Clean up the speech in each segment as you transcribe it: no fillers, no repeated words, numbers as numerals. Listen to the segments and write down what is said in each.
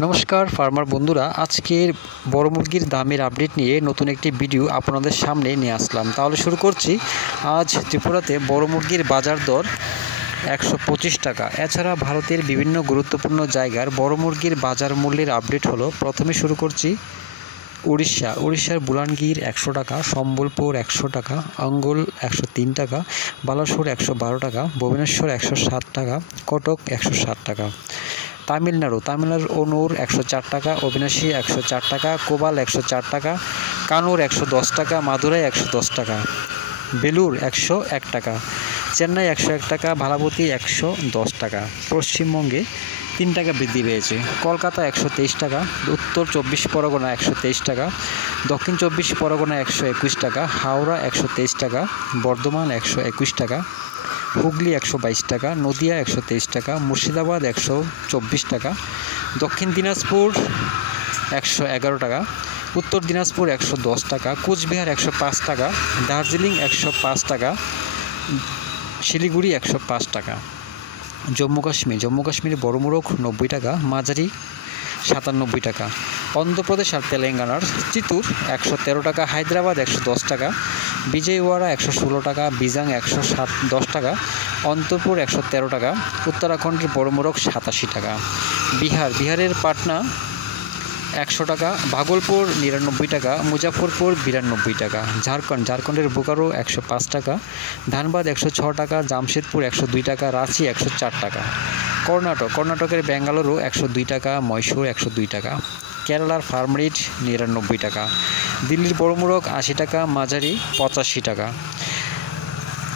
নমস্কার ফার্মার বন্ধুরা, আজকের বড় মুরগির দামের আপডেট নিয়ে নতুন একটি ভিডিও আপনাদের সামনে নিয়ে আসলাম। তাহলে শুরু করছি। আজ ত্রিপুরাতে বড় মুরগির বাজার দর 125 টাকা। এছাড়া ভারতের বিভিন্ন গুরুত্বপূর্ণ জায়গার বড় মুরগির বাজার মূল্যের আপডেট হলো। প্রথমে শুরু করছি উড়িষ্যার বুলানগীর 100 টাকা, সম্বলপুর 100 টাকা, অঙ্গল 103 টাকা, বালাসোর 112 টাকা, ভুবনেশ্বর 107 টাকা, কটক 107 টাকা। তামিলনাড়ুর অনুর 104 টাকা, অবিনাশী 104 টাকা, কোবাল 104 টাকা, কানুর 110 টাকা, মাদুরাই 110 টাকা, বেলুর 101 টাকা, চেন্নাই 101 টাকা, ভালাবতী 110 টাকা। পশ্চিমবঙ্গে 3 টাকা বৃদ্ধি পেয়েছে। কলকাতা 123 টাকা, উত্তর 24 পরগনা 123 টাকা, দক্ষিণ 24 পরগনা 121 টাকা, হাওড়া 123 টাকা, বর্ধমান 121 টাকা, হুগলি 122 টাকা, নদিয়া 123 টাকা, মুর্শিদাবাদ 124 টাকা, দক্ষিণ দিনাজপুর 111 টাকা, উত্তর দিনাজপুর 110 টাকা, কোচবিহার 105 টাকা, দার্জিলিং 105 টাকা, শিলিগুড়ি 105 টাকা। জম্মু কাশ্মীরে বড় মোরগ 90 টাকা, মাঝারি 97 টাকা। অন্ধ্রপ্রদেশ আর তেলেঙ্গানার চিত্তুর 113 টাকা, হায়দ্রাবাদ 110 টাকা, বিজয়ওয়াড়া 116 টাকা, বিজাং 110 টাকা, অন্তরপুর 113 টাকা। উত্তরাখণ্ডের বড় মোরগ 87 টাকা। বিহারের পাটনা 100 টাকা, ভাগলপুর 99 টাকা, মুজাফরপুর 92 টাকা। ঝাড়খণ্ডের বোকারো 105 টাকা, ধানবাদ 106 টাকা, জামশেদপুর 102 টাকা, রাঁচি 104 টাকা। কর্ণাটকের বেঙ্গালুরু 102 টাকা, মহীশূর 102 টাকা। কেরালার ফার্ম রেট 99 টাকা। দিল্লির বড় মোরগ 80 টাকা, মাঝারি 85 টাকা।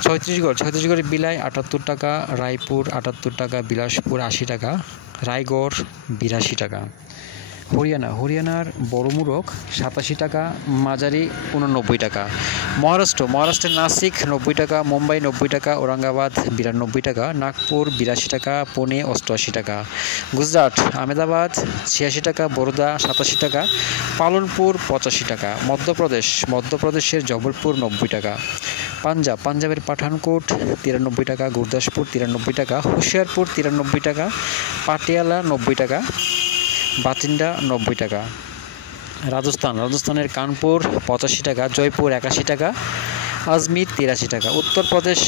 ছত্তিশগড়ের বিলাই 78 টাকা, রায়পুর 78 টাকা, বিলাসপুর 80 টাকা, রায়গড় 82 টাকা। হরিয়ানার বড় মোরগ 87 টাকা, মাঝারি 89 টাকা। মহারাষ্ট্রের নাসিক 90 টাকা, মুম্বাই 90 টাকা, ঔরঙ্গাবাদ 92 টাকা, নাগপুর 82 টাকা, পুনে 88 টাকা। গুজরাট আহমেদাবাদ 86 টাকা, বরোদা 87 টাকা, পালনপুর 85 টাকা। মধ্যপ্রদেশের জবলপুর 90 টাকা। পাঞ্জাবের পাঠানকোট 93 টাকা, গুরদাসপুর 93 টাকা, হুশিয়ারপুর 93 টাকা, পাটিয়ালা 90 টাকা, বাতিন্ডা 90 টাকা। রাজস্থানের কানপুর 85 টাকা, জয়পুর 81 টাকা, আজমির 83 টাকা। উত্তরপ্রদেশ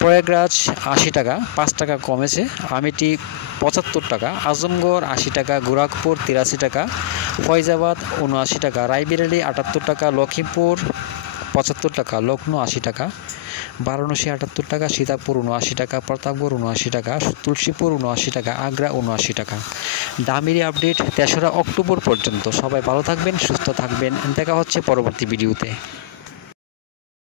প্রয়াগরাজ 80 টাকা, 5 টাকা কমেছে। আমেঠি 75 টাকা, আজমগড় 80 টাকা, গোরখপুর 83 টাকা, ফৈজাবাদ 79 টাকা, রায়বেরেলি 78 টাকা, লখিমপুর 75 টাকা, লখনৌ 80 টাকা, বারাণসী 78 টাকা, সীতাপুর 79 টাকা, প্রতাপগড় 79 টাকা, তুলসীপুর 79 টাকা, আগ্রা 79 টাকা। দামের আপডেট 3রা অক্টোবর পর্যন্ত। সবাই ভালো থাকবেন, সুস্থ থাকবেন। দেখা হচ্ছে পরবর্তী ভিডিওতে।